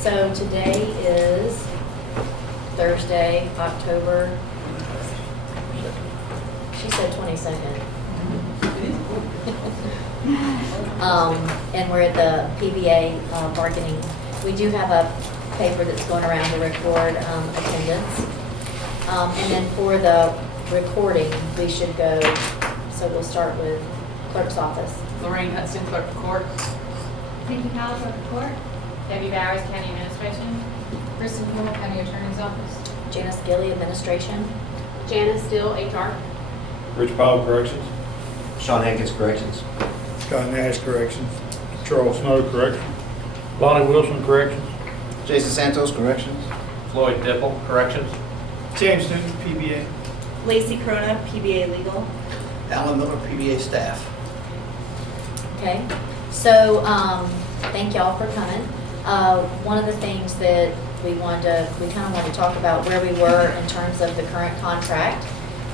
So today is Thursday, October, she said 22nd. And we're at the PBA bargaining. We do have a paper that's going around to record attendance. And then for the recording, we should go, so we'll start with clerk's office. Lorraine Hudson, Clerk of Court. Nikki Powell, Clerk of Court. Debbie Bowers, County Administration. Kristen Hill, County Attorney's Office. Janice Gilly, administration. Janice Still, HR. Rich Powell, Corrections. Sean Hankins, Corrections. Scott Nash, Corrections. Charles Snow, Corrections. Lonnie Wilson, Corrections. Jason Santos, Corrections. Floyd Dipple, Corrections. James Newton, PBA. Lacey Crona, PBA Legal. Alan Miller, PBA Staff. Okay, so thank y'all for coming. One of the things that we kind of wanted to talk about where we were in terms of the current contract.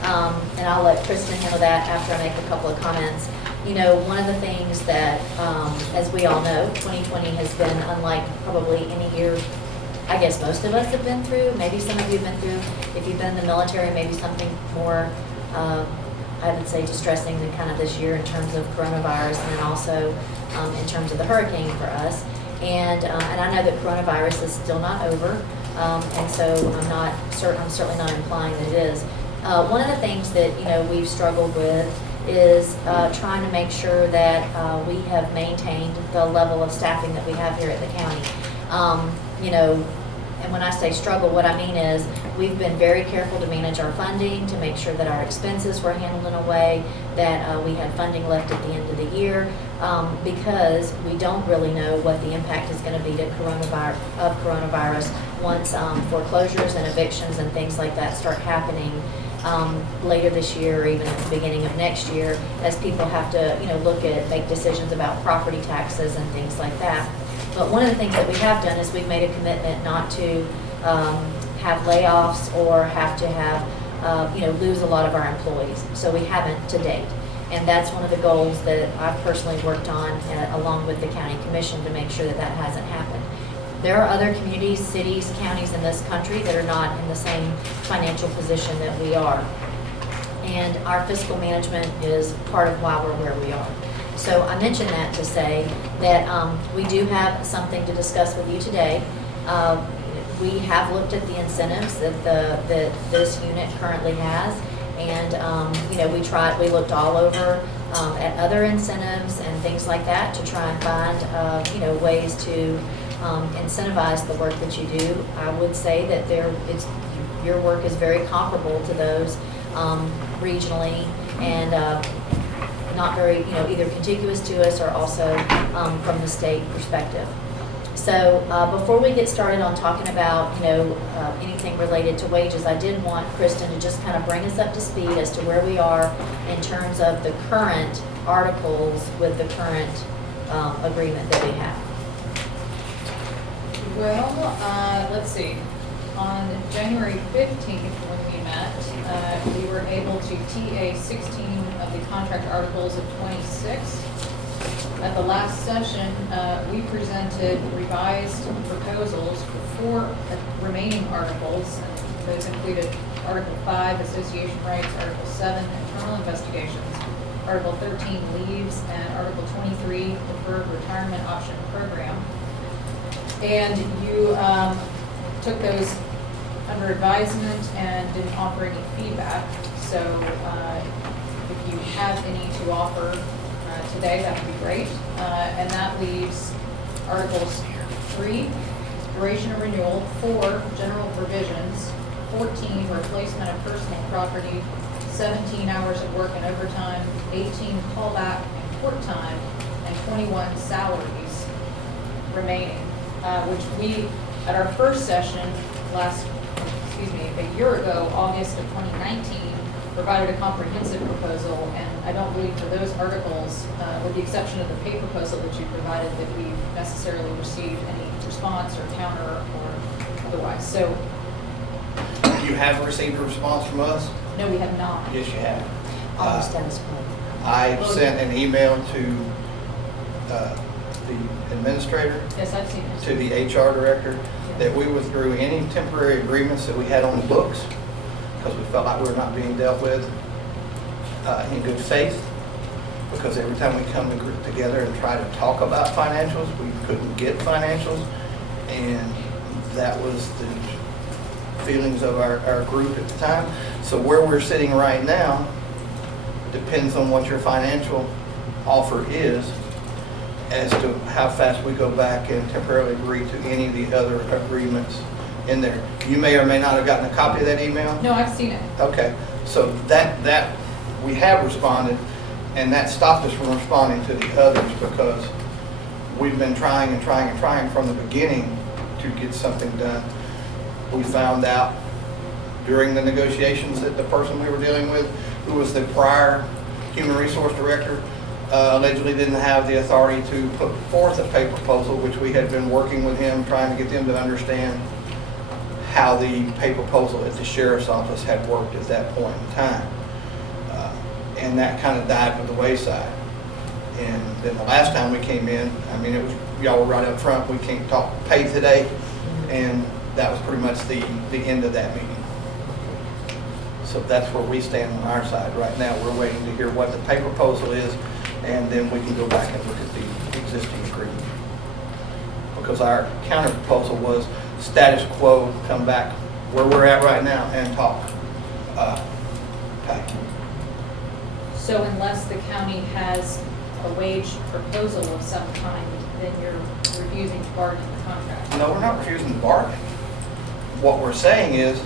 And I'll let Kristen handle that after I make a couple of comments. You know, one of the things that, as we all know, 2020 has been unlike probably any year, I guess most of us have been through. Maybe some of you have been through. If you've been in the military, maybe something more, I would say, distressing than kind of this year in terms of coronavirus, and then also in terms of the hurricane for us. And I know that coronavirus is still not over, and so I'm certainly not implying that it is. One of the things that we've struggled with is trying to make sure that we have maintained the level of staffing that we have here at the county. And when I say struggle, what I mean is we've been very careful to manage our funding, to make sure that our expenses were handled in a way that we had funding left at the end of the year, because we don't really know what the impact is going to be to coronavirus once foreclosures and evictions and things like that start happening later this year or even at the beginning of next year, as people have to make decisions about property taxes and things like that. But one of the things that we have done is we've made a commitment not to have layoffs or have to have, lose a lot of our employees. So we haven't to date. And that's one of the goals that I've personally worked on along with the county commission to make sure that that hasn't happened. There are other communities, cities, counties in this country that are not in the same financial position that we are. And our fiscal management is part of why we're where we are. So I mention that to say that we do have something to discuss with you today. We have looked at the incentives that this unit currently has, and we looked all over at other incentives and things like that to try and find ways to incentivize the work that you do. I would say that your work is very comparable to those regionally, and not very, either contiguous to us or also from the state perspective. So before we get started on talking about, anything related to wages, I did want Kristen to just kind of bring us up to speed as to where we are in terms of the current articles with the current agreement that we have. Well, let's see. On January 15th, when we met, we were able to TA 16 of the contract articles of 26. At the last session, we presented revised proposals for 4 remaining articles. Those included Article 5, Association Rights, Article 7, Internal Investigations, Article 13, Leaves, and Article 23, Deferred Retirement Option Program. And you took those under advisement and didn't offer any feedback. So if you have any to offer today, that would be great. And that leaves Articles 3, duration of renewal, 4, general provisions, 14, replacement of personal property, 17 hours of work and overtime, 18 callback and court time, and 21 salaries remaining, which we, at our first session a year ago, August of 2019, provided a comprehensive proposal, and I don't believe for those articles, with the exception of the pay proposal that you provided, that we necessarily received any response or counter or otherwise. So, You have received a response from us? no, we have not. Yes, you have. On the status quo. I sent an email to the administrator, Yes, I've seen it. to the HR director, that we withdrew any temporary agreements that we had on the books, because we felt like we were not being dealt with in good faith, because every time we come together and try to talk about financials, we couldn't get financials, and that was the feelings of our group at the time. So where we're sitting right now depends on what your financial offer is as to how fast we go back and temporarily agree to any of the other agreements in there. You may or may not have gotten a copy of that email. No, I've seen it. Okay, so that we have responded, and that stopped us from responding to the others because we've been trying and trying and trying from the beginning to get something done. We found out during the negotiations that the person we were dealing with, who was the prior human resource director, allegedly didn't have the authority to put forth a pay proposal, which we had been working with him, trying to get them to understand how the pay proposal at the sheriff's office had worked at that point in time. And that kind of died with the wayside. And then the last time we came in, I mean, it was, y'all were right up front, we can't talk pay today, and that was pretty much the end of that meeting. So that's where we stand on our side right now. We're waiting to hear what the pay proposal is, and then we can go back and look at the existing agreement. Because our counter proposal was status quo, come back where we're at right now and talk pay. So unless the county has a wage proposal of some kind, then you're refusing to bargain the contract? No, we're not refusing to bargain. What we're saying is,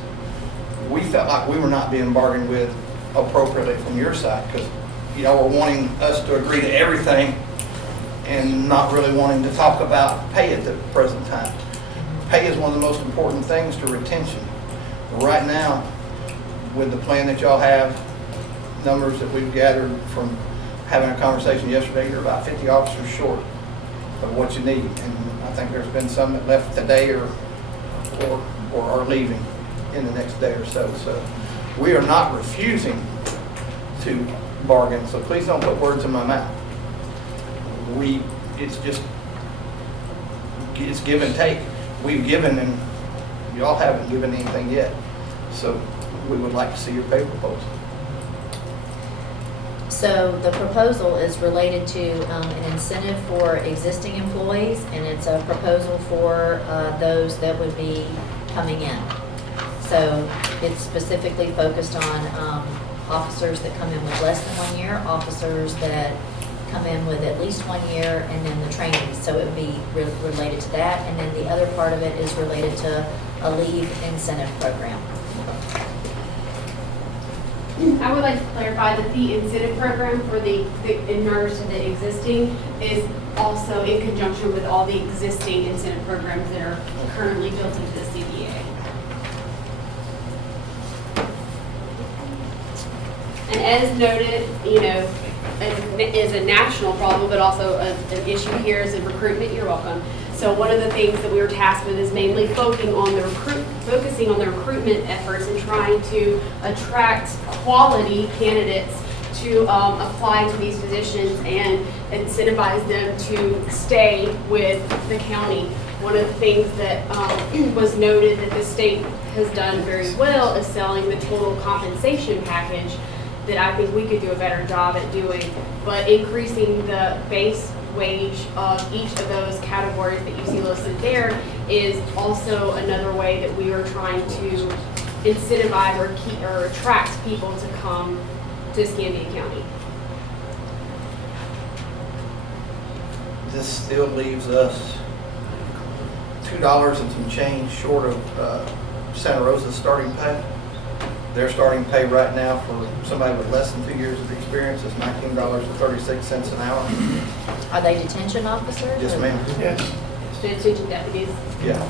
we felt like we were not being bargained with appropriately from your side, because y'all were wanting us to agree to everything and not really wanting to talk about pay at the present time. Pay is one of the most important things to retention. Right now, with the plan that y'all have, numbers that we've gathered from having a conversation yesterday, you're about 50 officers short of what you need. And I think there's been some that left today or are leaving in the next day or so. So we are not refusing to bargain. So please don't put words in my mouth. It's give and take. We've given and y'all haven't given anything yet. So we would like to see your pay proposal. So the proposal is related to an incentive for existing employees, and it's a proposal for those that would be coming in. So it's specifically focused on officers that come in with less than 1 year, officers that come in with at least 1 year, and then the trainees. So it would be related to that. And then the other part of it is related to a leave incentive program. I would like to clarify that the incentive program for the nurse and the existing is also in conjunction with all the existing incentive programs that are currently built into the CBA. And as noted, you know, is a national problem, but also an issue here is in recruitment. You're welcome. So one of the things that we were tasked with is mainly focusing on the recruitment efforts and trying to attract quality candidates to apply to these positions and incentivize them to stay with the county. One of the things that was noted that the state has done very well is selling the total compensation package that I think we could do a better job at doing, but increasing the base wage of each of those categories that you see listed there is also another way that we are trying to incentivize or attract people to come to Escambia County. This still leaves us $2 and some change short of Santa Rosa's starting pay. Their starting pay right now for somebody with less than 2 years of experience is $19.36 an hour. Are they detention officers? Yes, ma'am. Yes. Detention deputies. Yeah.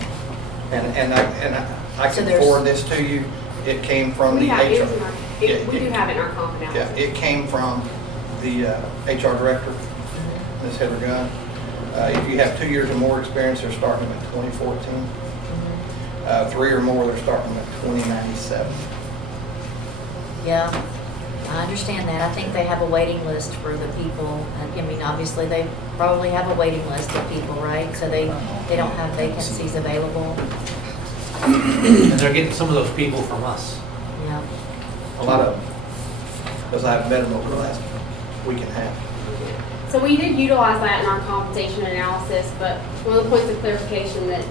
And I So can there's- forward this to you. It came from We the have, it HR. is in our, we do have it in our comp Yeah, analysis. it came from the HR director, Ms. Heather Gunn. If you have 2 years or more experience, they're starting at 2014. 3 or more, they're starting at 2097. Yeah, I understand that. I think they have a waiting list for the people. I mean, obviously, they probably have a waiting list of people, right? So they don't have vacancies available. And they're getting some of those people from us. Yeah. A lot of them, because I've met them over the last week and a half. So we did utilize that in our compensation analysis, but one of the points of clarification that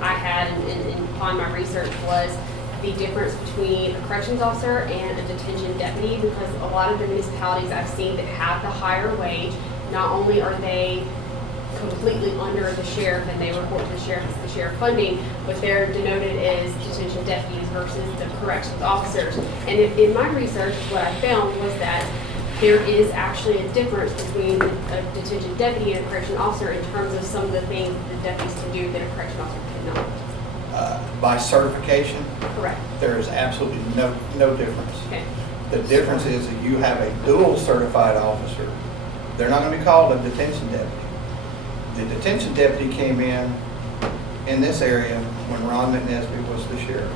I had in upon my research was the difference between a corrections officer and a detention deputy, because a lot of the municipalities I've seen that have the higher wage, not only are they completely under the sheriff and they report to the sheriff as the sheriff funding, but they're denoted as detention deputies versus the corrections officers. And in my research, what I found was that there is actually a difference between a detention deputy and a correction officer in terms of some of the things that the deputies can do that a correction officer cannot. By certification, Correct. there is absolutely no difference. Okay. The difference is that you have a dual certified officer. They're not going to be called a detention deputy. The detention deputy came in this area when Ron McNesby was the sheriff,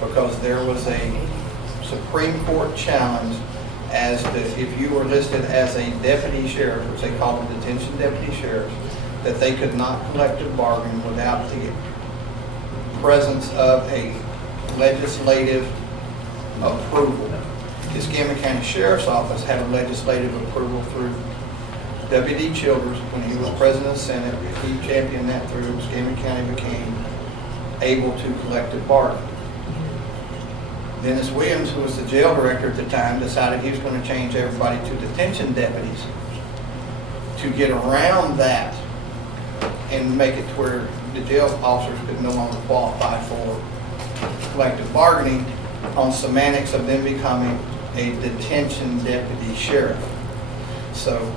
because there was a Supreme Court challenge as to if you were listed as a deputy sheriff, which they call them detention deputy sheriffs, that they could not collectively bargain without the presence of a legislative approval. The Escambia County Sheriff's Office had a legislative approval through W.D. Childers when he was president of the Senate. He championed that through. Escambia County became able to collective bargain. Dennis Williams, who was the jail director at the time, decided he was going to change everybody to detention deputies to get around that and make it to where the jail officers could no longer qualify for collective bargaining on semantics of them becoming a detention deputy sheriff. So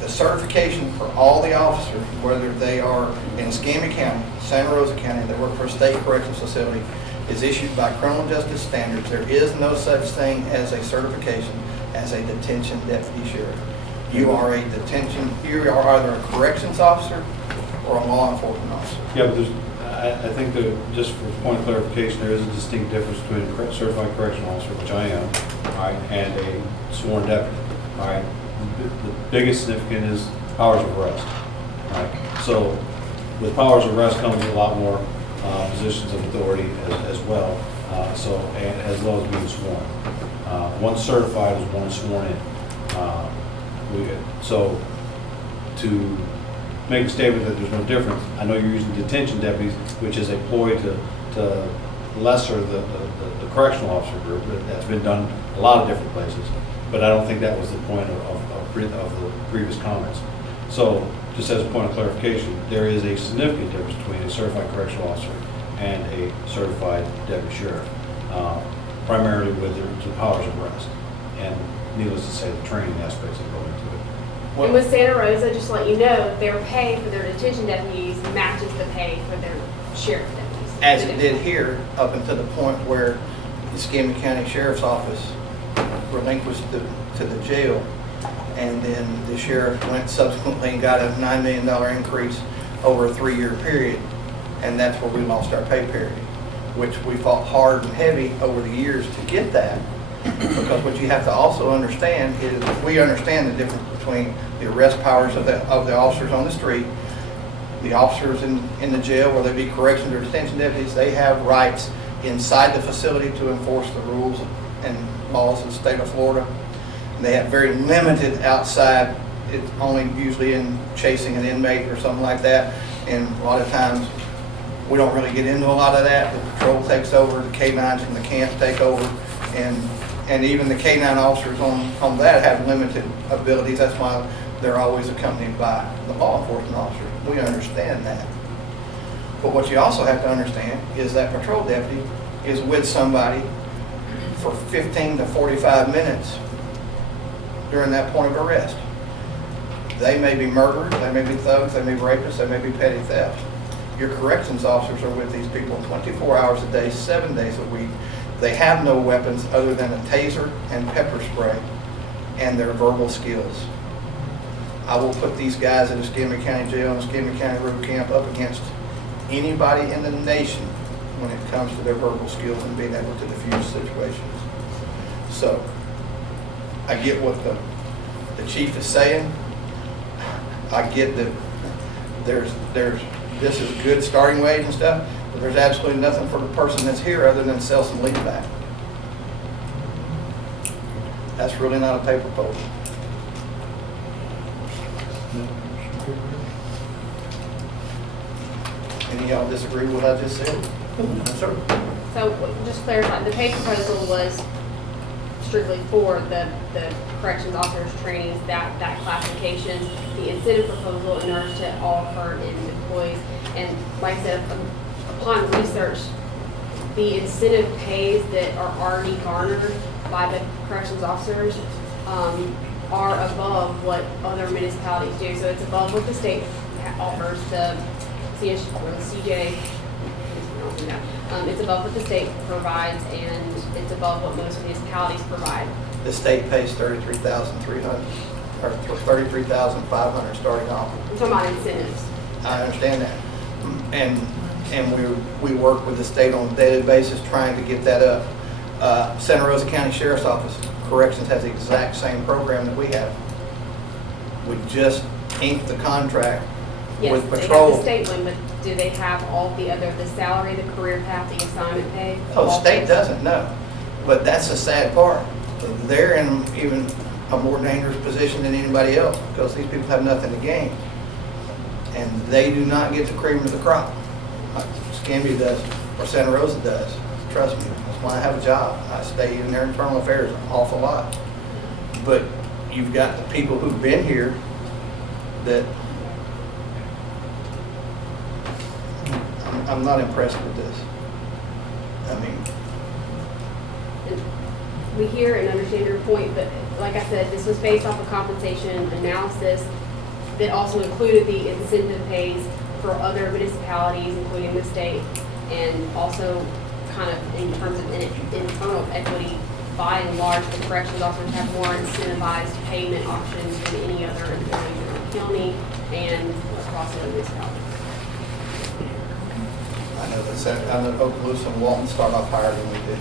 the certification for all the officers, whether they are in Escambia County, Santa Rosa County, they work for a state corrections facility, is issued by criminal justice standards. There is no such thing as a certification as a detention deputy sheriff. You are a detention, you are either a corrections officer or a law enforcement officer. Yeah, but there's, I think that, just for point of clarification, there is a distinct difference between a certified correctional officer, which I am, all right, and a sworn deputy, all right. The biggest significant is powers of arrest, all right. So with powers of arrest comes a lot more positions of authority as well, and as well as being sworn. One certified is one sworn in. So to make a statement that there's no difference, I know you're using detention deputies, which is a ploy to lesser the correctional officer group. That's been done a lot of different places, but I don't think that was the point of the previous comments. So just as a point of clarification, there is a significant difference between a certified correctional officer and a certified deputy sheriff, primarily with the powers of arrest, and needless to say, the training aspects that go into it. And with Santa Rosa, just to let you know, their pay for their detention deputies matches the pay for their sheriff deputies. As it did here, up until the point where the Escambia County Sheriff's Office relinquished to the jail, and then the sheriff went subsequently and got a $9 million increase over a 3-year period, and that's where we lost our pay parity, which we fought hard and heavy over the years to get that. Because what you have to also understand is we understand the difference between the arrest powers of the officers on the street, the officers in the jail, whether they be corrections or detention deputies. They have rights inside the facility to enforce the rules and laws of the state of Florida. And they have very limited outside. It's only usually in chasing an inmate or something like that. And a lot of times we don't really get into a lot of that. The patrol takes over, the K-9s from the camp take over, and even the K-9 officers on that have limited abilities. That's why they're always accompanied by the law enforcement officers. We understand that. But what you also have to understand is that patrol deputy is with somebody for 15 to 45 minutes during that point of arrest. They may be murderers, they may be thugs, they may be rapists, they may be petty thefts. Your corrections officers are with these people 24 hours a day, 7 days a week. They have no weapons other than a taser and pepper spray and their verbal skills. I will put these guys in Escambia County Jail and Escambia County Road Camp up against anybody in the nation when it comes to their verbal skills and being able to diffuse situations. So I get what the chief is saying. I get that there's, this is a good starting wage and stuff, but there's absolutely nothing for the person that's here other than sell some leave back. That's really not a pay proposal. Any of y'all disagree with what I just said? So just clarify, the pay proposal was strictly for the corrections officers trainings, that classification. The incentive proposal in order to all current and employees. And like I said, upon research, the incentive pays that are already garnered by the corrections officers are above what other municipalities do. So it's above what the state offers, the CS or the CJ. It's above what the state provides, and it's above what most municipalities provide. The state pays $33,300 or $33,500 starting off. I'm talking about incentives. I understand that. And we work with the state on a daily basis trying to get that up. Santa Rosa County Sheriff's Office Corrections has the exact same program that we have. We just inked the contract with Yes, patrol. they have the state one, but do they have all the other, the salary, the career path, the assignment pay? Oh, the state doesn't, no. But that's the sad part. They're in even a more dangerous position than anybody else because these people have nothing to gain. And they do not get the cream of the crop like Scambia does or Santa Rosa does. Trust me, that's why I have a job. I stay in their internal affairs an awful lot. But you've got the people who've been here that I'm not impressed with this. I mean, We hear and understand your point, but like I said, this was based off of compensation analysis that also included the incentive pays for other municipalities, including the state, and also kind of in terms of internal equity, by and large, the corrections officers have more incentivized payment options than any other employee in the county and across the municipality. I know Okaloosa and Walton start off higher than we did.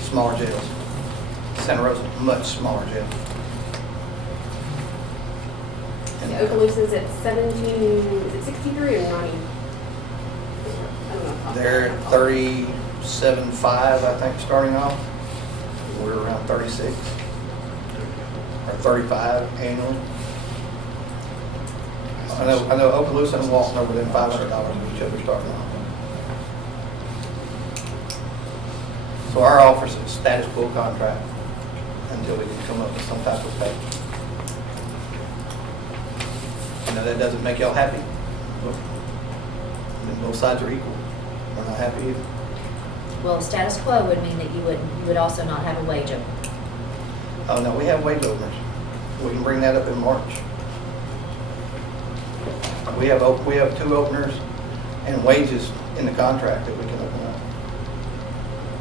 Smaller jails. Santa Rosa, much smaller jail. And Okaloosa's at 17, is it 63 or 90? I don't know. they're at 37.5, I think, starting off. We're around 36 or 35 annually. I know Okaloosa and Walton are within $500 of each other starting off. So our offer is a status quo contract until we can come up with some type of pay. I know that doesn't make y'all happy, but then both sides are equal. We're not happy either. Well, status quo would mean that you would also not have a wage opener. Oh, no, we have wage openers. We can bring that up in March. We have 2 openers and wages in the contract that we can open up.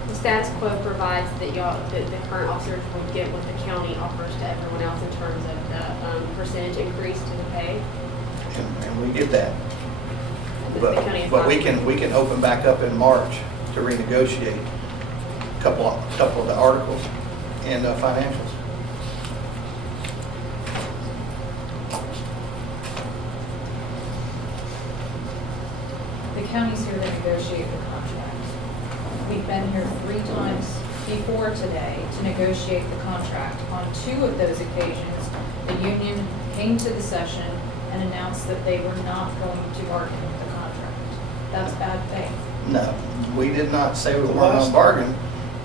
The status quo provides that the current officers would get what the county offers to everyone else in terms of the percentage increase to the pay. And we get that. The county is But not- we can open back up in March to renegotiate a couple of the articles and financials. The county's here to negotiate the contract. We've been here 3 times before today to negotiate the contract. On 2 of those occasions, the union came to the session and announced that they were not going to bargain with the contract. That's bad faith. No, we did not say we The weren't last- on bargain.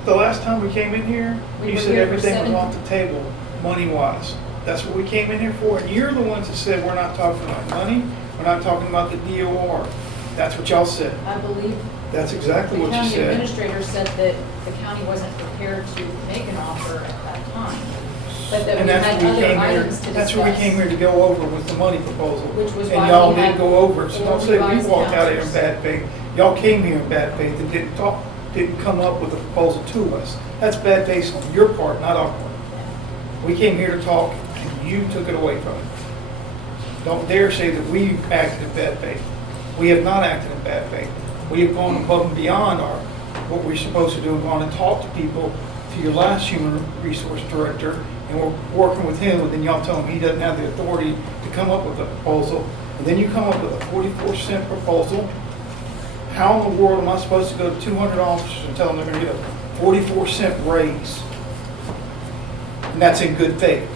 The last time we came in here, We you were said here for everything was 7 off the table, money-wise. That's what we came in here for, and you're the ones that said we're not talking about money, we're not talking about the DOR. That's what y'all said. I believe That's exactly the what you county said. administrator said that the county wasn't prepared to make an offer at that time. But that And we that's had what we other came here, items to discuss. that's what we came here to go over with the money proposal. Which was And why y'all we had didn't go over it, so don't say we revised walked out of here in calendars. bad faith. Y'all came here in bad faith and didn't come up with a proposal to us. That's bad faith on your part, not our part. We came here to talk, and you took it away from us. Don't dare say that we acted in bad faith. We have not acted in bad faith. We have gone above and beyond what we're supposed to do and gone and talked to people to your last human resource director, and we're working with him, and then y'all tell him he doesn't have the authority to come up with a proposal, and then you come up with a 44-cent proposal, how in the world am I supposed to go to 200 officers and tell them they're gonna get a 44-cent raise? And that's in good faith.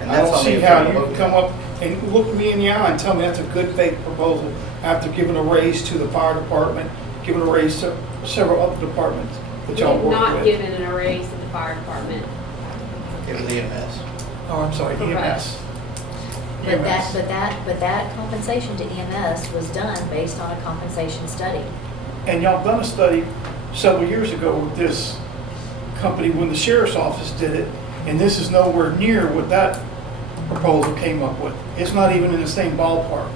And I that's don't on the see how you affordable- can come up and look me in the eye and tell me that's a good faith proposal after giving a raise to the fire department, giving a raise to several other departments that We y'all have work not with. given an raise to the fire department. It was EMS. Oh, I'm sorry, EMS. But EMS. but that compensation to EMS was done based on a compensation study. And y'all done a study several years ago with this company when the sheriff's office did it, and this is nowhere near what that proposal came up with. It's not even in the same ballpark.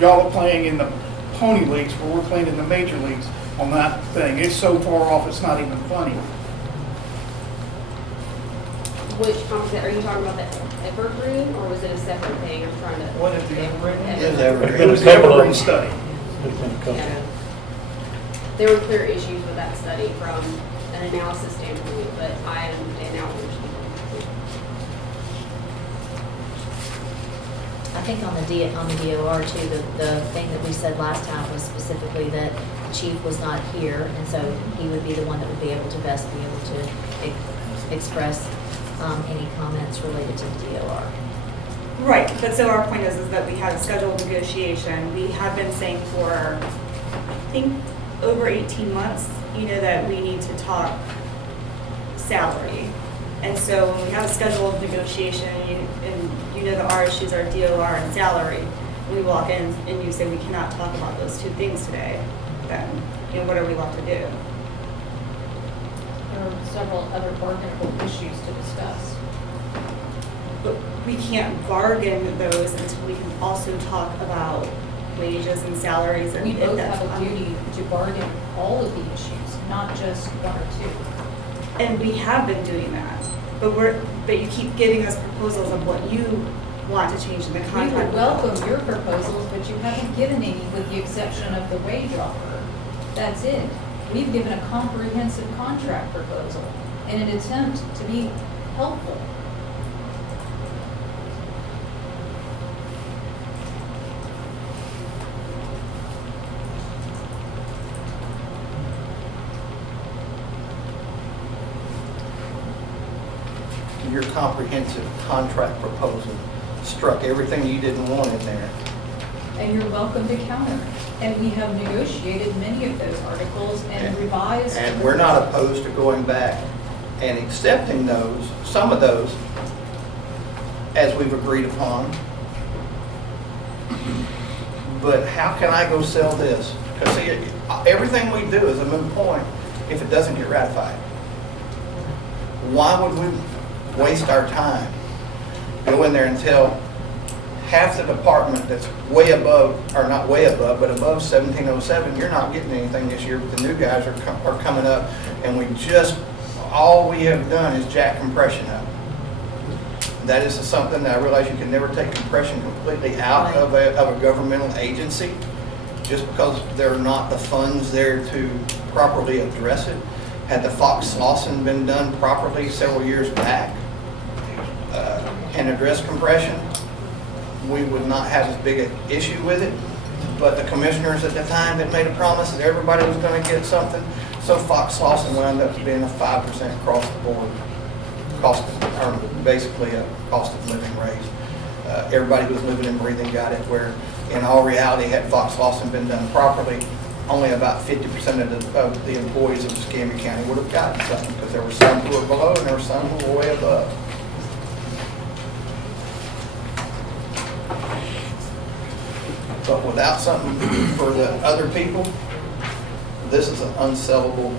Y'all are playing in the pony leagues where we're playing in the major leagues on that thing. It's so far off, it's not even funny. Which compensation, are you talking about the Evergreen, or was it a separate thing? I'm trying to. What is the Evergreen? It was Evergreen. It was the Evergreen study. Yeah. There were clear issues with that study from an analysis standpoint, but I understand now what you're speaking. I think on the DOR too, the thing that we said last time was specifically that the chief was not here, and so he would be the one that would be able to best be able to express any comments related to the DOR. Right, but so our point is that we had a scheduled negotiation. We have been saying for, I think, over 18 months, that we need to talk salary. And so when we have a scheduled negotiation, and that our issues are DOR and salary, we walk in and you say we cannot talk about those two things today, then, what are we left to do? There are several other bargainable issues to discuss. But we can't bargain those until we can also talk about wages and salaries. And We if both that's have a duty to bargain all of the issues, not just one or two. And we have been doing that, but you keep giving us proposals of what you want to change in the We contract. would welcome your proposals, but you haven't given any with the exception of the wage offer. That's it. We've given a comprehensive contract proposal in an attempt to be helpful. Your comprehensive contract proposal struck everything you didn't want in there. And you're welcome to counter. And we have negotiated many of those articles and revised. And we're not opposed to going back and accepting those, some of those, as we've agreed upon. But how can I go sell this? Because see, everything we do is a moot point if it doesn't get ratified. Why would we waste our time, go in there and tell half the department that's way above, or not way above, but above 1707, you're not getting anything this year, but the new guys are coming up, and all we have done is jack compression up. That is something that I realize you can never take compression completely out of a governmental agency, just because there are not the funds there to properly address it. Had the Fox Lawson been done properly several years back and address compression, we would not have as big an issue with it. But the commissioners at the time had made a promise that everybody was going to get something, so Fox Lawson wound up being a 5% across the board cost, or basically a cost of living raise. Everybody who was living and breathing got it, where in all reality, had Fox Lawson been done properly, only about 50% of the employees of Escambia County would have gotten something, because there were some who were below and there were some who were way above. But without something for the other people, this is an unsellable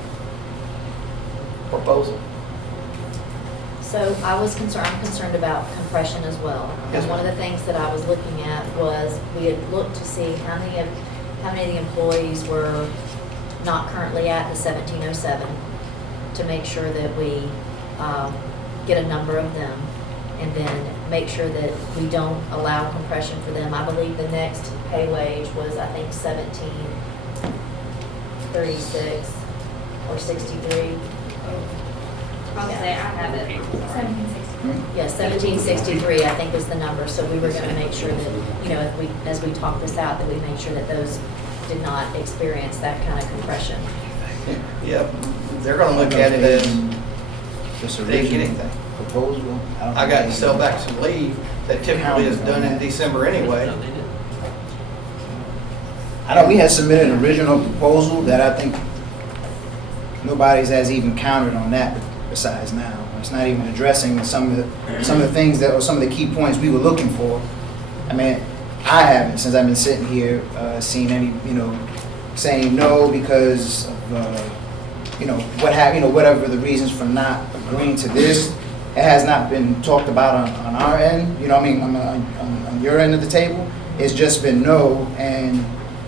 proposal. So I'm concerned about compression as well. Yes, And one of the things that I was looking at was, we had looked to see how many of the employees were not currently at the 1707, to make sure that we get a number of them, and then make sure that we don't allow compression for them. I believe the next pay wage was, I think, 1736 or 63. I'll say I have it. 1763. Yeah, 1763, I think is the number, so we were gonna make sure that, you know, as we talk this out, that we make sure that those did not experience that kind of compression. Yep, they're gonna look at it as, This they didn't get original anything. proposal. don't I got to think sell they- back some leave that typically is done in December anyway. No, they didn't. I know we had submitted an original proposal that I think nobody's has even countered on that besides now. It's not even addressing some of the things that, or some of the key points we were looking for. I mean, I haven't, since I've been sitting here, seen any, saying no because of, whatever the reasons for not agreeing to this. It has not been talked about on our end, on your end of the table. It's just been no, and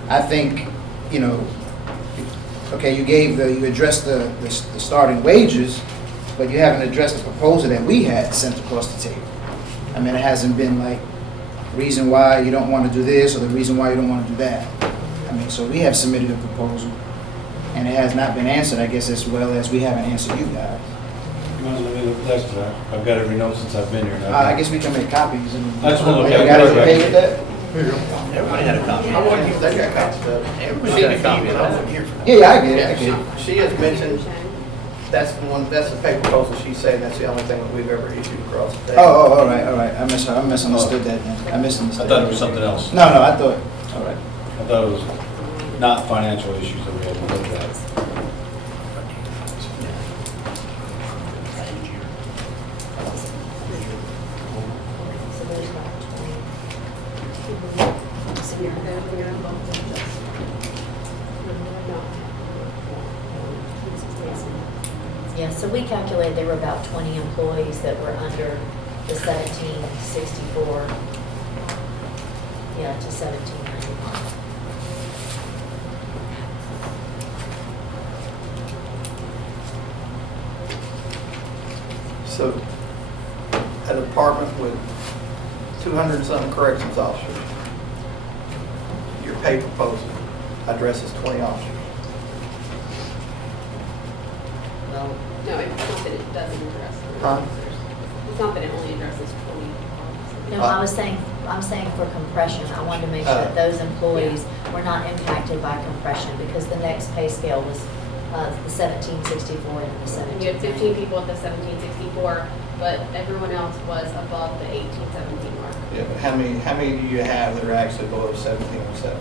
I think, okay, you addressed the starting wages, but you haven't addressed the proposal that we had sent across the table. I mean, it hasn't been like, reason why you don't want to do this, or the reason why you don't want to do that. I mean, so we have submitted a proposal, and it has not been answered, I guess, as well as we haven't answered you guys. You might as well leave it next to that. I've got every note since I've been here now. I guess we can make copies. And That's what I'm you looking at. guys okay with that? Everybody had a copy. I wouldn't, they got copies of it. Everybody had a copy. I wasn't here for that. Yeah, I get it, I Yeah, get it. she has mentioned, that's the paper proposal she's saying, that's the only thing that we've ever issued across the table. All right. I misunderstood that then. I I misunderstood. thought it was something else. No, I thought, all right. I thought it was not financial issues that we had to look at. So there's about 20. Yeah, so we calculated there were about 20 employees that were under the 1764, yeah, to 1791. So, a department with 200 and some corrections officers, your pay proposal addresses 20 officers. Well, No, it's not that it doesn't address the Huh? officers. It's not that it only addresses 20 officers. no, I'm saying for compression, I wanted to make sure that those employees were not impacted by compression, because the next pay scale was the 1764 and the You had 15 1790. people at the 1764, but everyone else was above the 1817 mark. Yeah, but how many do you have that are actually below 1707?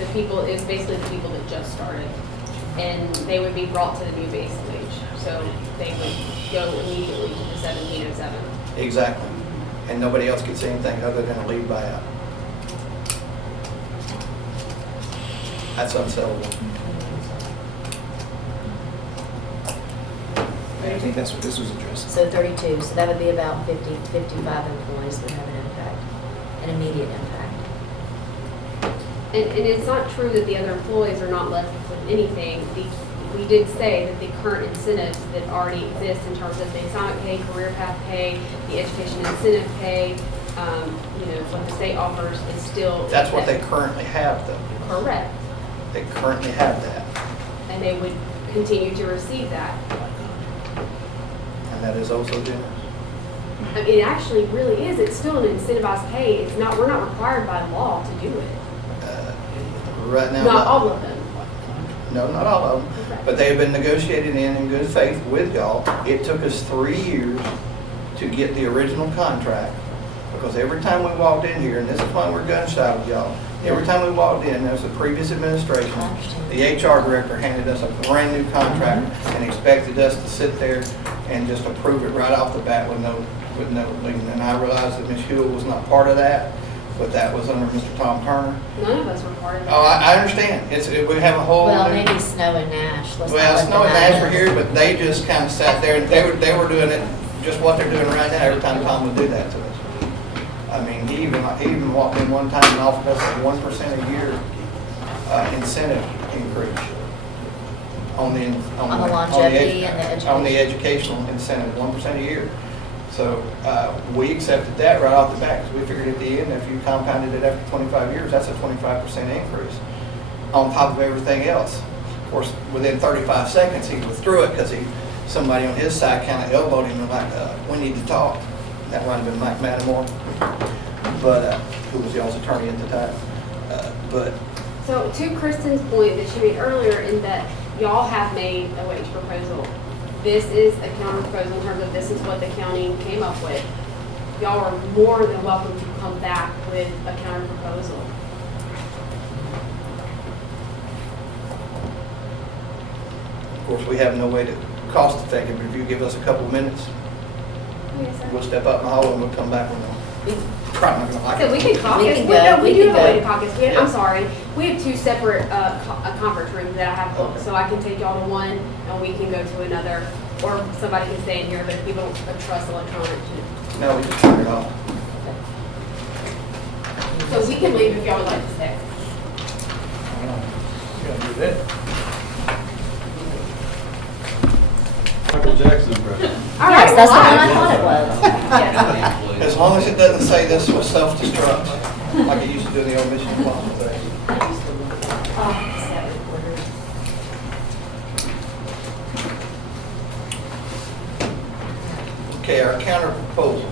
The people, it's basically the people that just started, and they would be brought to the new base wage, so they would go immediately to the 1707. Exactly. And nobody else gets anything other than a leave buyout. That's unsellable. I think that's what this was addressing. So 32, so that would be about 55 employees would have an impact, an immediate impact. And it's not true that the other employees are not left with anything. We did say that the current incentives that already exist in terms of the assignment pay, career path pay, the education incentive pay, what the state offers is still. That's what they currently have, though. Correct. They currently have that, And they would continue to receive that. and that is also generous. I mean, it actually really is. It's still an incentivized pay. We're not required by law to do it. Right now. Not all of them. No, not all of them, Okay. but they have been negotiated in good faith with y'all. It took us 3 years to get the original contract, because every time we walked in here, and this is why we're gun shy with y'all, every time we walked in, there was a previous administration, I understand. the HR director handed us a brand new contract and expected us to sit there and just approve it right off the bat with no leading. And I realized that Ms. Huell was not part of that, but that was under Mr. Tom Turner. None of us were part of that. Oh, I understand. We have a whole. Well, maybe Snow and Nash. Let's not Well, let Snow and them Nash have were it. here, but they just kind of sat there, and they were doing it, just what they're doing right now, every time Tom would do that to us. I mean, he even walked in one time and offered us a 1% a year incentive increase on the longevity and the education. On the educational incentive, 1% a year. So we accepted that right off the bat, because we figured at the end, if you compounded it after 25 years, that's a 25% increase on top of everything else. Of course, within 35 seconds, he withdrew it because somebody on his side kind of elbowed him and like, we need to talk. That might have been Mike Mattamore, but, who was y'all's attorney at the time. But So to Kristen's point that she made earlier in that y'all have made a wage proposal. This is a counter proposal in terms of this is what the county came up with. Y'all are more than welcome to come back with a counter proposal. of course, we have no way to cost effective, but if you give us a couple of minutes, we'll step out in the hall and we'll come back and probably not gonna like So we it. can caucus. We can We- go. no, we We do can have a way go. to caucus. Yeah. I'm sorry. We have two separate conference rooms that I have booked, so I can take y'all to one and we can go to another, or somebody can stay in here, but if people don't trust electronics. No, we just turn it off. So we can leave if y'all would like to stay. You gotta do that. Michael Jackson impression. All Yes, right, that's the well, one I thought it was. Yes. As long as it doesn't say this was self-destruct, like it used to do in the old Mission Impossible days. Okay, our counter proposal.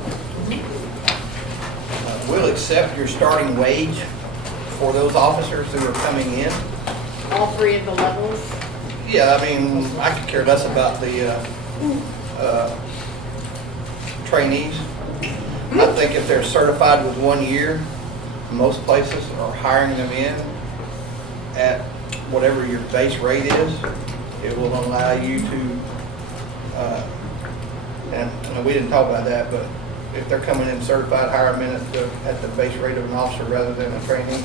We'll accept your starting wage for those officers who are coming in. All three of the levels. Yeah, I mean, I could care less about the trainees. I think if they're certified with 1 year, most places are hiring them in at whatever your base rate is. It will allow you to, and we didn't talk about that, but if they're coming in certified, hire them in at the base rate of an officer rather than a trainee.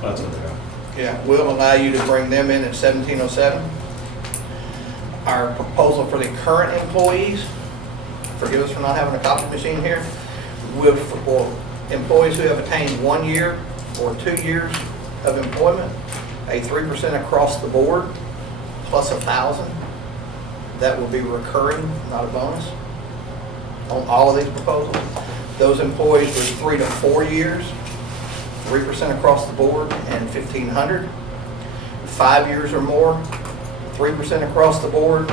That's okay. Yeah, we'll allow you to bring them in at 1707. Our proposal for the current employees, forgive us for not having a copy machine here, for employees who have attained 1 year or 2 years of employment, a 3% across the board plus 1,000. That will be recurring, not a bonus, on all of these proposals. Those employees with 3 to 4 years, 3% across the board and 1,500. 5 years or more, 3% across the board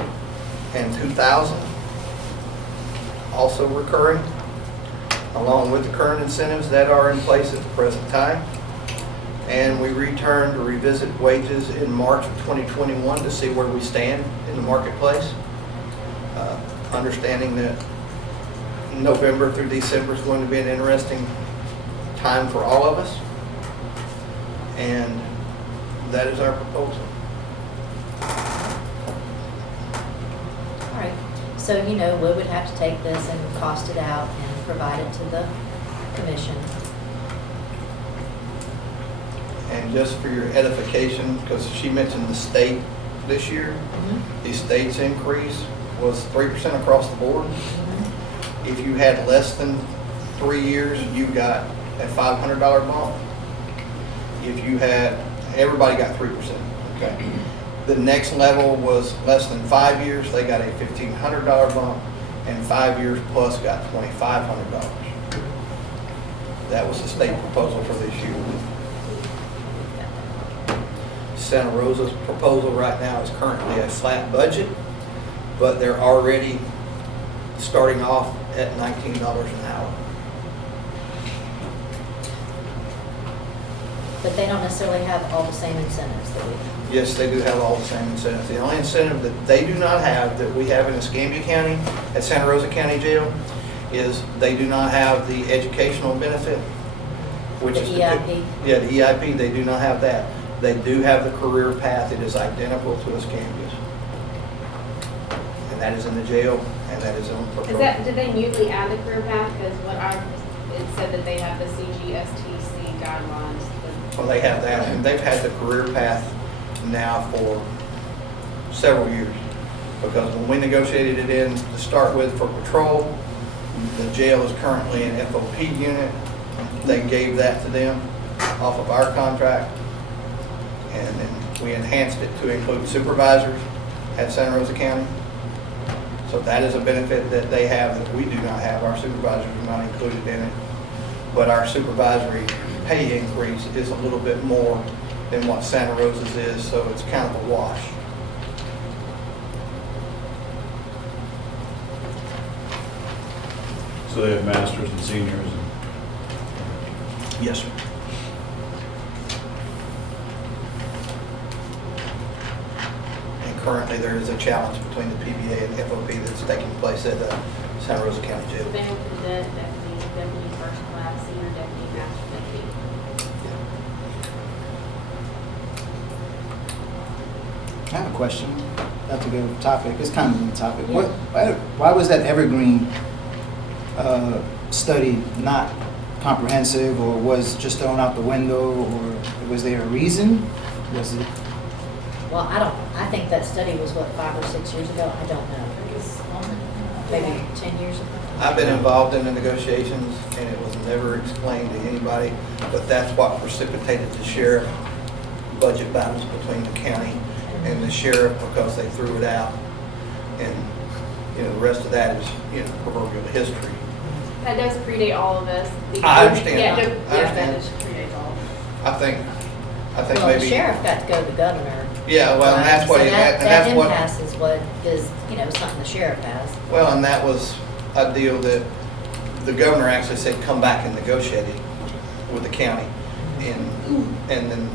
and 2,000. Also recurring, along with the current incentives that are in place at the present time. And we return to revisit wages in March of 2021 to see where we stand in the marketplace. Understanding that November through December is going to be an interesting time for all of us. And that is our proposal. All right, so we would have to take this and cost it out and provide it to the commission. And just for your edification, because she mentioned the state this year, the state's increase was 3% across the board. If you had less than 3 years, you got a $500 bump. If you had, everybody got 3%. Okay. The next level was less than 5 years, they got a $1,500 bump, and 5 years plus got $2,500. That was the state proposal for this year. Santa Rosa's proposal right now is currently a flat budget, but they're already starting off at $19 an hour. But they don't necessarily have all the same incentives that we have. Yes, they do have all the same incentives. The only incentive that they do not have, that we have in Escambia County, at Santa Rosa County Jail, is they do not have the educational benefit, which The is EIP? Yeah, the EIP, they do not have that. They do have the career path. It is identical to Escambia's. And that is in the jail, and that is on Is that, did they newly add the career path? Because it said that they have the CGSTC guidelines. Well, they have that, and they've had the career path now for several years. Because when we negotiated it in to start with for patrol, the jail is currently an FOP unit. They gave that to them off of our contract. And then we enhanced it to include supervisors at Santa Rosa County. So that is a benefit that they have that we do not have. Our supervisors are not included in it. But our supervisory pay increase is a little bit more than what Santa Rosa's is, so it's kind of a wash. So they have masters and seniors and Yes, sir. And currently, there is a challenge between the PBA and the FOP that's taking place at Santa Rosa County So Jail. they have cadet, deputy first class, senior deputy, master deputy. I have a question, not to go off topic, it's kind of on topic. Why was that Evergreen study not comprehensive, or was just thrown out the window, or was there a reason? Was it? Well, I think that study was what, 5 or 6 years ago? I don't know. Maybe 10 years ago? I've been involved in the negotiations, and it was never explained to anybody, but that's what precipitated the sheriff budget battles between the county and the sheriff, because they threw it out. And, the rest of that is, proverbial history. That does predate all of us. I understand. Yeah, I that understand. does predate all of us. I think Well, maybe. the sheriff got to go to the governor. Yeah, well, and that's what, So and that that's what. impasse is what is, something the sheriff has. Well, and that was a deal that the governor actually said, come back and negotiate it with the county. And then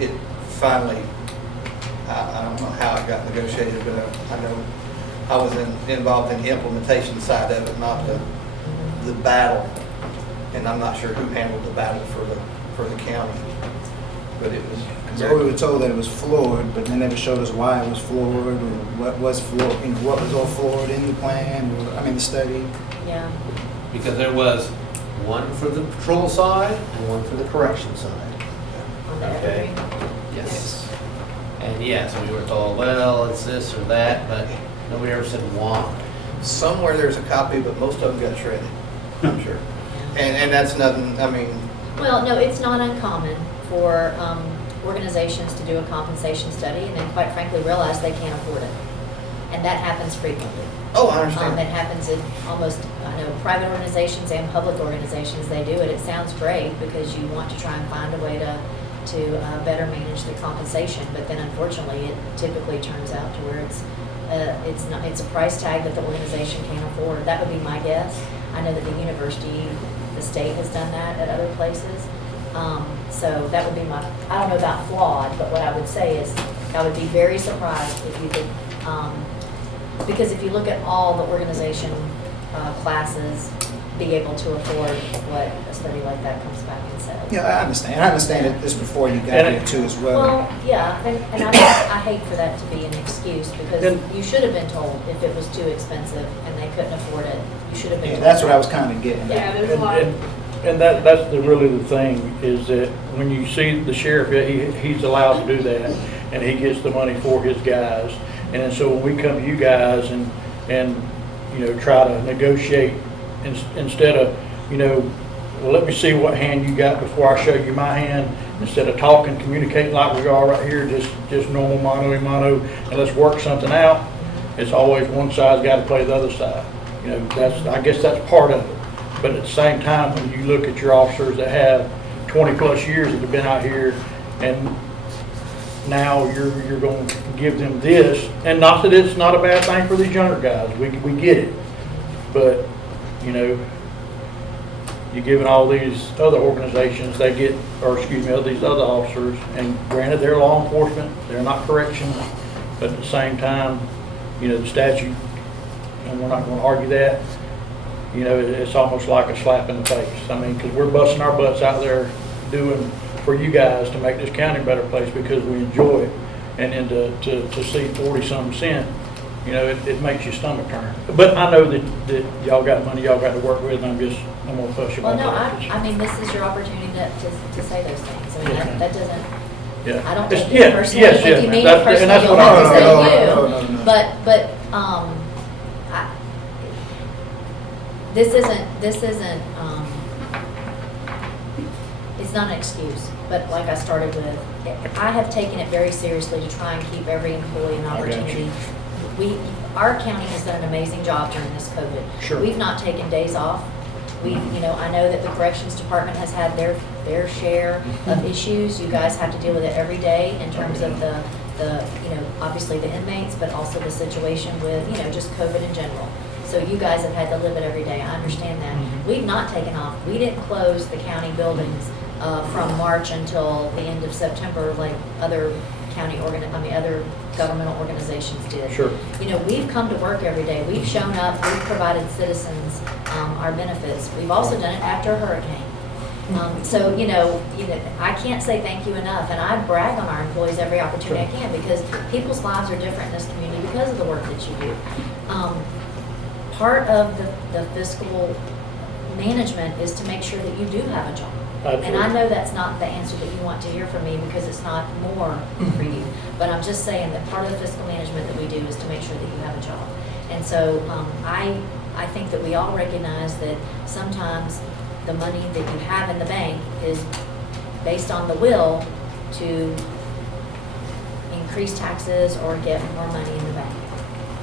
it finally, I don't know how it got negotiated, but I know I was involved in the implementation side of it, not the battle. And I'm not sure who handled the battle for the county, but it was. So we were told that it was floored, but they never showed us why it was floored, or what was floored, what was all floored in the plan, the study. Yeah. because there was one for the patrol side and one for the correction side. On the Okay. Evergreen. Yes. And yes, we were told, well, it's this or that, but nobody ever said why. Somewhere there's a copy, but most of them got shredded, I'm sure. And that's nothing, Well, no, it's not uncommon for organizations to do a compensation study and then quite frankly realize they can't afford it. And that happens frequently. oh, I understand. That happens in almost, I know, private organizations and public organizations, they do it. It sounds great because you want to try and find a way to better manage the compensation, but then unfortunately, it typically turns out to where it's a price tag that the organization can't afford. That would be my guess. I know that the university, the state has done that at other places. So that would be I don't know about flawed, but what I would say is I would be very surprised if you could, because if you look at all the organization classes, be able to afford what a study like that comes back and says. Yeah, I understand. I understand it this before you got here too as well. Well, yeah, and I hate for that to be an excuse because you should have been told if it was too expensive and they couldn't afford it. You should have been Yeah, told. that's what I was kind of getting at. Yeah, there's a lot. And that's really the thing, is that when you see the sheriff, he's allowed to do that, and he gets the money for his guys. And then so when we come to you guys and try to negotiate, instead of, well, let me see what hand you got before I show you my hand, instead of talking, communicating like we are right here, just normal mano a mano, and let's work something out, it's always one side's got to play the other side. I guess that's part of it. But at the same time, when you look at your officers that have 20 plus years that have been out here, and now you're going to give them this, and not that it's not a bad thing for these younger guys, we get it, but you're giving all these other organizations, these other officers, and granted, they're law enforcement, they're not corrections, but at the same time, the statute, and we're not going to argue that, it's almost like a slap in the face. Because we're busting our butts out there doing for you guys to make this county a better place because we enjoy it. And then to see 40-something cent, it makes your stomach turn. But I know that y'all got money y'all got to work with, and I'm going to push you Well, about no, that. this is your opportunity to say those things. That doesn't, Yeah. I don't It's- take it yeah, personally. yes, If yes, you ma'am. mean it That's- and personally, that's you'll what have I'm- to say No, you. no. This isn't, it's not an excuse, but like I started with, I have taken it very seriously to try and keep every employee an I got you. opportunity. Our county has done an amazing job during this COVID. Sure. We've not taken days off. We, you know, I know that the corrections department has had their share of issues. You guys have to deal with it every day in terms of the, you know, obviously the inmates, but also the situation with, you know, just COVID in general. So you guys have had to live it every day. I understand that. We've not taken off. We didn't close the county buildings from March until the end of September, like other other governmental organizations did. Sure. You know, we've come to work every day. We've shown up. We've provided citizens our benefits. We've also done it after a hurricane. So, you know, I can't say thank you enough, and I brag on our employees every opportunity I can, because people's lives are different in this community because of the work that you do. Part of the fiscal management is to make sure that you do have a job. And I know that's not the answer that you want to hear from me, because it's not more for you. But I'm just saying that part of the fiscal management that we do is to make sure that you have a job. And so I think that we all recognize that sometimes the money that you have in the bank is based on the will to increase taxes or get more money in the bank.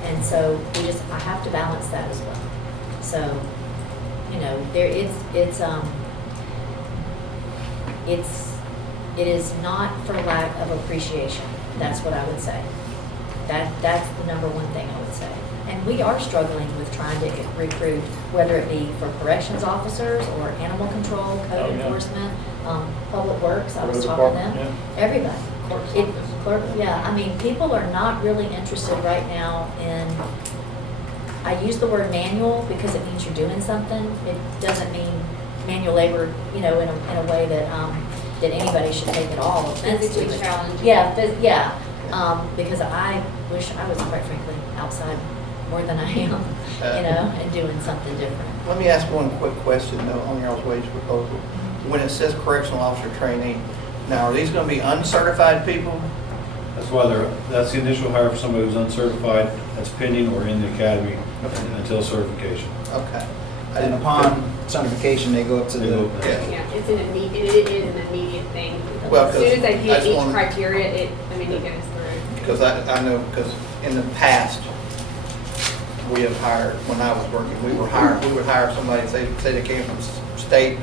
And so I have to balance that as well. So, you know, it is not for lack of appreciation. That's what I would say. That's the number one thing I would say. And we are struggling with trying to recruit, whether it be for corrections officers or animal control, code enforcement, public works. I was talking to them. Everybody. Yeah, I mean, people are not really interested right now in, I use the word manual because it means you're doing something. It doesn't mean manual labor, you know, in a way that anybody should take at all offense to. Physically challenging. Yeah, because I wish I was, quite frankly, outside more than I am, you know, and doing something different. Let me ask one quick question though on y'all's wage proposal. When it says correctional officer trainee, now are these going to be uncertified people? That's why that's the initial hire for somebody who's uncertified, that's pending or in the academy until certification. Okay. And upon certification, they go up to They go the, up there. Yeah, it is an immediate thing. Well, As soon as they I hit just each wanna- criteria, it goes through. Because I know, because in the past, we have hired, when I was working, we would hire somebody, say they came from state,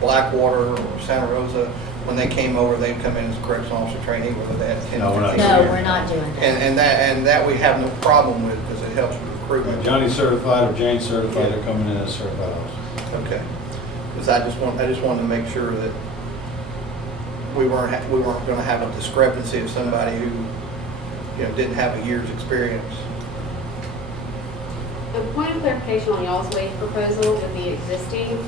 Blackwater or Santa Rosa. When they came over, they'd come in as a correctional officer trainee, whether they had 10, No, we're not 15 No, years. we're not doing that. And that we have no problem with, because it helps with recruitment. Johnny's certified or Jane's certified, they're coming in as certified officers. Okay. Because I just wanted to make sure that we weren't going to have a discrepancy of somebody who, you know, didn't have a year's experience. A point of clarification on y'all's wage proposal with the existing,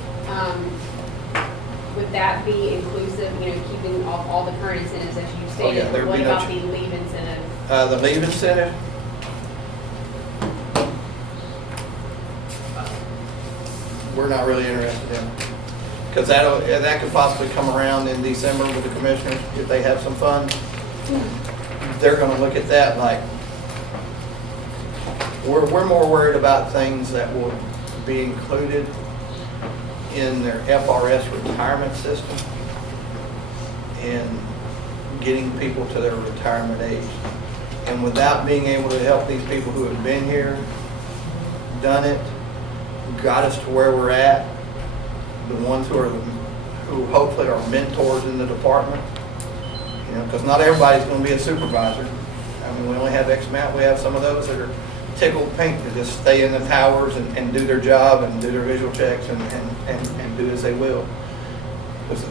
would that be inclusive, you know, keeping off all the current incentives that you stated? yeah, there'd What be no about the leave incentive? The leave incentive, we're not really interested in. Because that could possibly come around in December with the commissioners, if they have some funds. They're gonna look at that like, we're more worried about things that will be included in their FRS retirement system and getting people to their retirement age. And without being able to help these people who have been here, done it, got us to where we're at, the ones who hopefully are mentors in the department, you know, because not everybody's going to be a supervisor. I mean, we only have X amount. We have some of those that are tickled pink to just stay in the towers and do their job and do their visual checks and do as they will. Because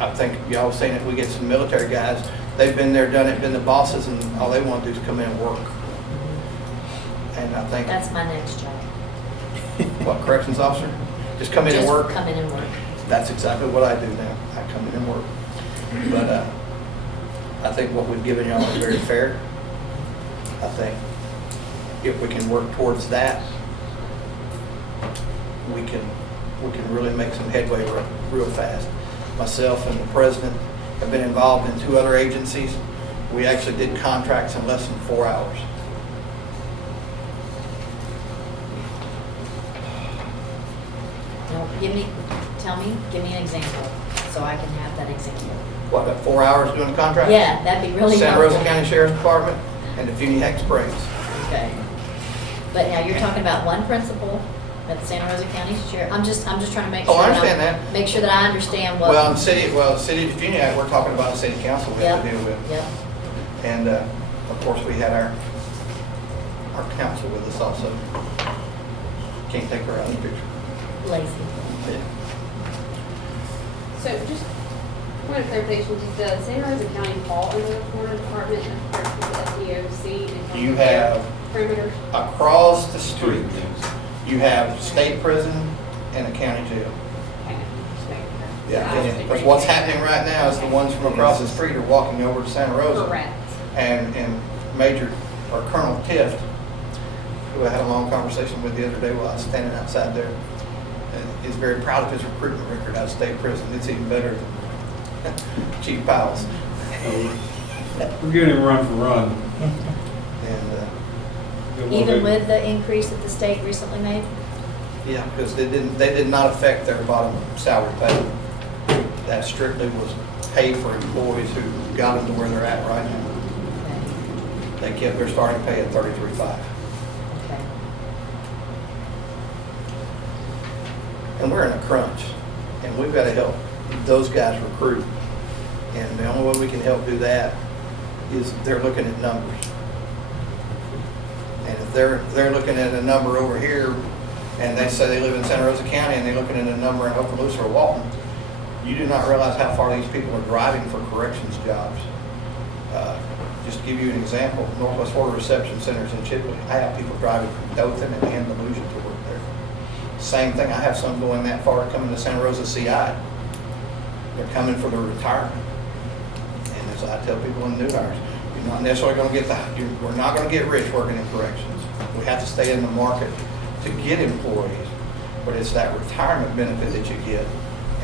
I think y'all have seen it. We get some military guys. They've been there, done it, been the bosses, and all they want to do is come in and work. And I think, That's my next job. what, corrections officer? Just come in and Just work? come in and work. That's exactly what I do now. I come in and work. But I think what we've given y'all is very fair. I think if we can work towards that, we can really make some headway real fast. Myself and the president have been involved in 2 other agencies. We actually did contracts in less than 4 hours. Now, give me an example, so I can have that example. What, about 4 hours doing contracts? Yeah, that'd be really Santa Rosa helpful. County Sheriff's Department and the Funiac Springs. Okay. But now you're talking about one principal At the Santa Rosa County Sheriff, I'm just trying to make Oh, sure. I that understand that. Make sure that I understand what. Well, City of Virginia, we're talking about the city council we have to Yep, deal with. yep. And, of course, we had our council with us also. Can't take her out of the picture. Lazy. Yeah. So just point of clarification, does Santa Rosa County fall under the Florida Department of Corrections, SDOC? in terms You of their have- Perimeters? Across the street, you have state prison and a county jail. Okay, just making sure. Yeah, because what's happening right now is the ones from across the street are walking over to Santa Rosa. Correct. And Major, or Colonel Tift, who I had a long conversation with the other day while I was standing outside there, is very proud of his recruitment record out of state prison. It's even better than Chief Powell's. We're giving him run for run. And, Even with the increase that the state recently made? yeah, because they did not affect their bottom salary pay. That strictly was paid for employees who got them to where they're at right now. Okay. They kept their starting pay at $33,500. Okay. And we're in a crunch, and we've got to help those guys recruit. And the only way we can help do that is they're looking at numbers. And if they're looking at a number over here, and they say they live in Santa Rosa County, and they're looking at a number in Okaloosa or Walton, you do not realize how far these people are driving for corrections jobs. Just to give you an example, Northwest Florida Reception Centers in Chipley, I have people driving from Dothan and Andalusia to work there. Same thing, I have some going that far coming to Santa Rosa CI. They're coming for their retirement. And as I tell people in new hires, you're not necessarily going to get we're not going to get rich working in corrections. We have to stay in the market to get employees, but it's that retirement benefit that you get.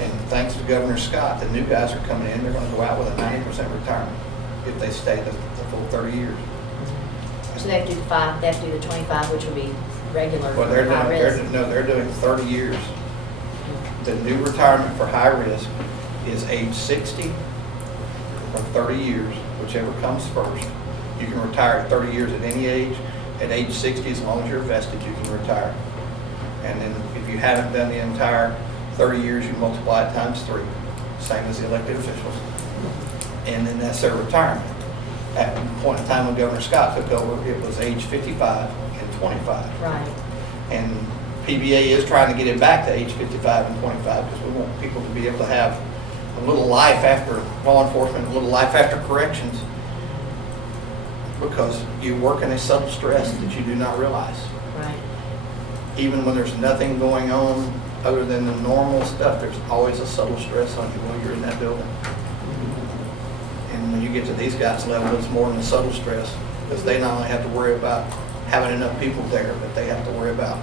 And thanks to Governor Scott, the new guys are coming in, they're going to go out with a 90% retirement if they stay the full 30 years. So they have to do the 5, they have to do the 25, which would be regular Well, for high risk. they're doing 30 years. The new retirement for high risk is age 60 or 30 years, whichever comes first. You can retire at 30 years at any age. At age 60, as long as you're vested, you can retire. And then if you haven't done the entire 30 years, you multiply it times 3, same as the elected officials. And then that's their retirement. At the point in time when Governor Scott took over, it was age 55 and 25. Right. And PBA is trying to get it back to age 55 and 25 because we want people to be able to have a little life after law enforcement, a little life after corrections, because you work in a subtle stress that you do not realize. Right. Even when there's nothing going on other than the normal stuff, there's always a subtle stress on you while you're in that building. And when you get to these guys' level, it's more than a subtle stress, because they not only have to worry about having enough people there, but they have to worry about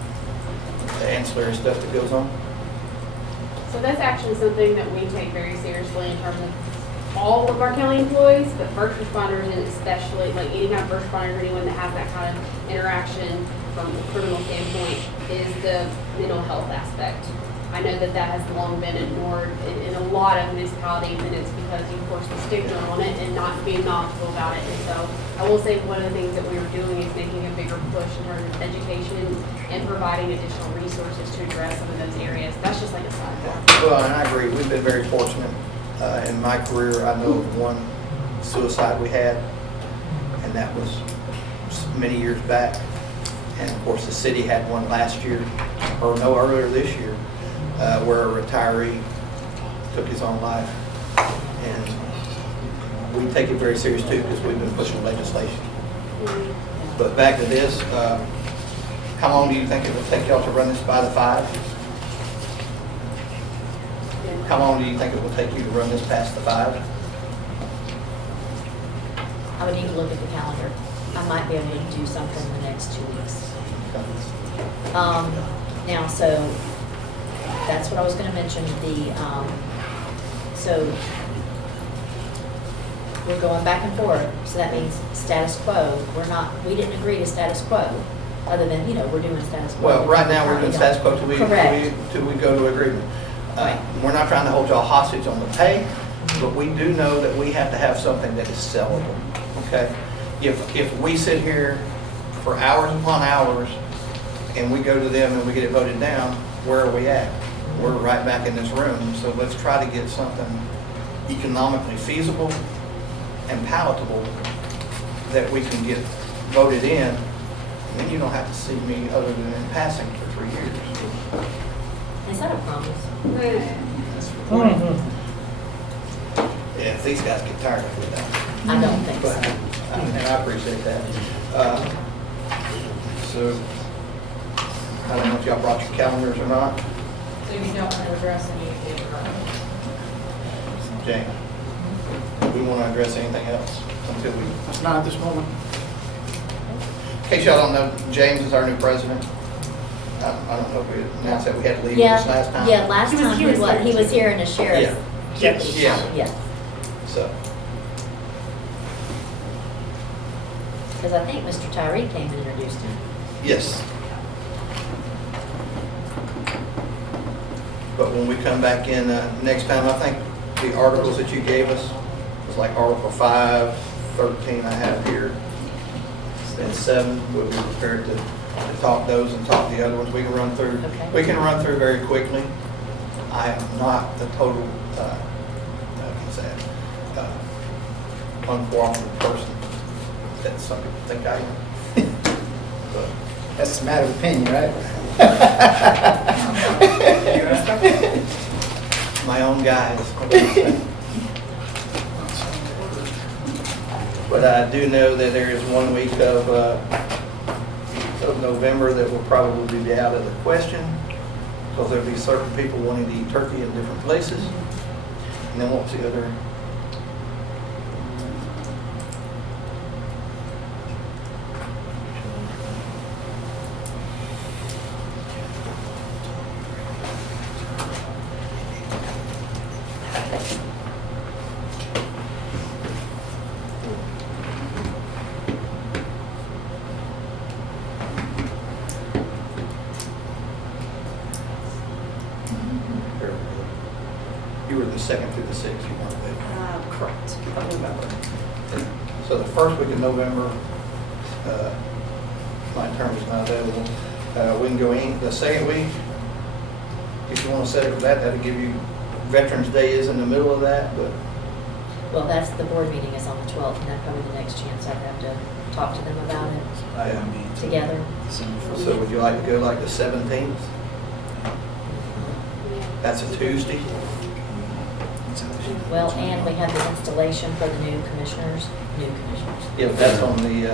the ancillary stuff that goes on. So that's actually something that we take very seriously in terms of all of our county employees, but first responders and especially, like any kind of first responder or anyone that has that kind of interaction from a criminal standpoint, is the mental health aspect. I know that that has long been ignored in a lot of municipalities, and it's because, of course, the stigma on it and not being knowledgeable about it. And so I will say one of the things that we were doing is making a bigger push in terms of education and providing additional resources to address some of those areas. That's just like a sidebar. Well, and I agree, we've been very fortunate. In my career, I know of one suicide we had, and that was many years back. And of course, the city had one last year, or no, earlier this year, where a retiree took his own life. And we take it very serious too, because we've been pushing legislation. But back to this, how long do you think it would take y'all to run this by the 5? How long do you think it will take you to run this past the 5? I would need to look at the calendar. I might be able to do something in the next 2 weeks. Now, so that's what I was going to mention. So we're going back and forth. So that means status quo. We didn't agree to status quo, other than, we're doing status quo. Well, right now, we're doing status quo Correct. till we go to agreement. Right. We're not trying to hold y'all hostage on the pay, but we do know that we have to have something that is sellable, okay? If we sit here for hours upon hours and we go to them and we get it voted down, where are we at? We're right back in this room, so let's try to get something economically feasible and palatable that we can get voted in, and then you don't have to see me other than in passing for 3 years. Is that a promise? Mhm. Yeah, if these guys get tired of it, I don't think but, so. and I appreciate that. So, I don't know if y'all brought your calendars or not. So you don't want to address any of the James, do we want to address anything else until we, That's not at this moment. in case y'all don't know, James is our new president. I don't know if we announced that we had to leave Yeah, this last time. yeah, last He was- time he was he was here in a sheriff. Yes. Yeah, Yeah, so, because I think Mr. Tyree came and introduced him. yes. But when we come back in next time, I think the articles that you gave us was like Article 5, 13 I have here, and 7, we'll be prepared to talk those and talk the other ones. We can run through, Okay. we can run through very quickly. I am not the total, how can I say it, uncooperative person that some people think I am. But That's a matter of opinion, right? my own guys. But I do know that there is 1 week of November that will probably be out of the question, because there'll be certain people wanting to eat turkey in different places. And then what's the other? You were the 2nd through the 6th, you weren't there. Correct, of November. So the first week of November, my term is not available. We can go in the second week. If you want to set it for that, that'll give you, Veterans Day is in the middle of that, but Well, that's, the board meeting is on the 12th, and that'd probably be the next chance I'd have to talk to them about it together. so would you like to go like the 17th? That's a Tuesday. Well, and we have the installation for the new commissioners. Yeah, but that's on the,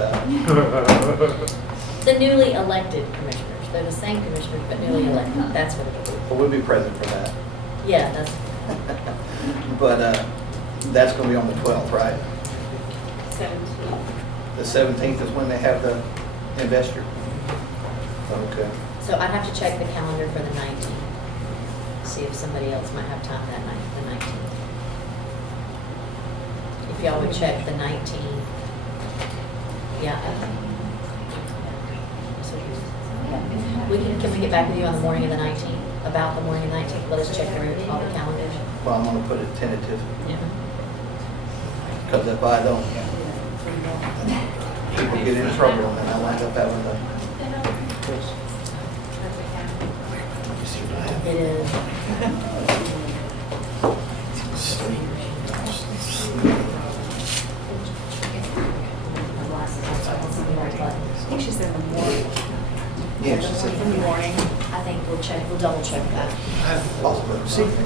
The newly elected commissioners. They're the same commissioners, but newly elected. That's what it'll be. well, we'll be present for that. Yeah, that's, But that's going to be on the 12th, right? 17. The 17th is when they have the investor. Okay. so I'd have to check the calendar for the 19th. See if somebody else might have time that night, the 19th. If y'all would check the 19th. Yeah. Can we get back with you on the morning of the 19th? About the morning of the 19th? Let us check all the calendars. Well, I'm going to put it tentative, Yeah. because if I don't, people get in trouble and I wind up having to. It is. I think she said in the morning. Yeah, she said. In the morning. I think we'll double check that. Possible.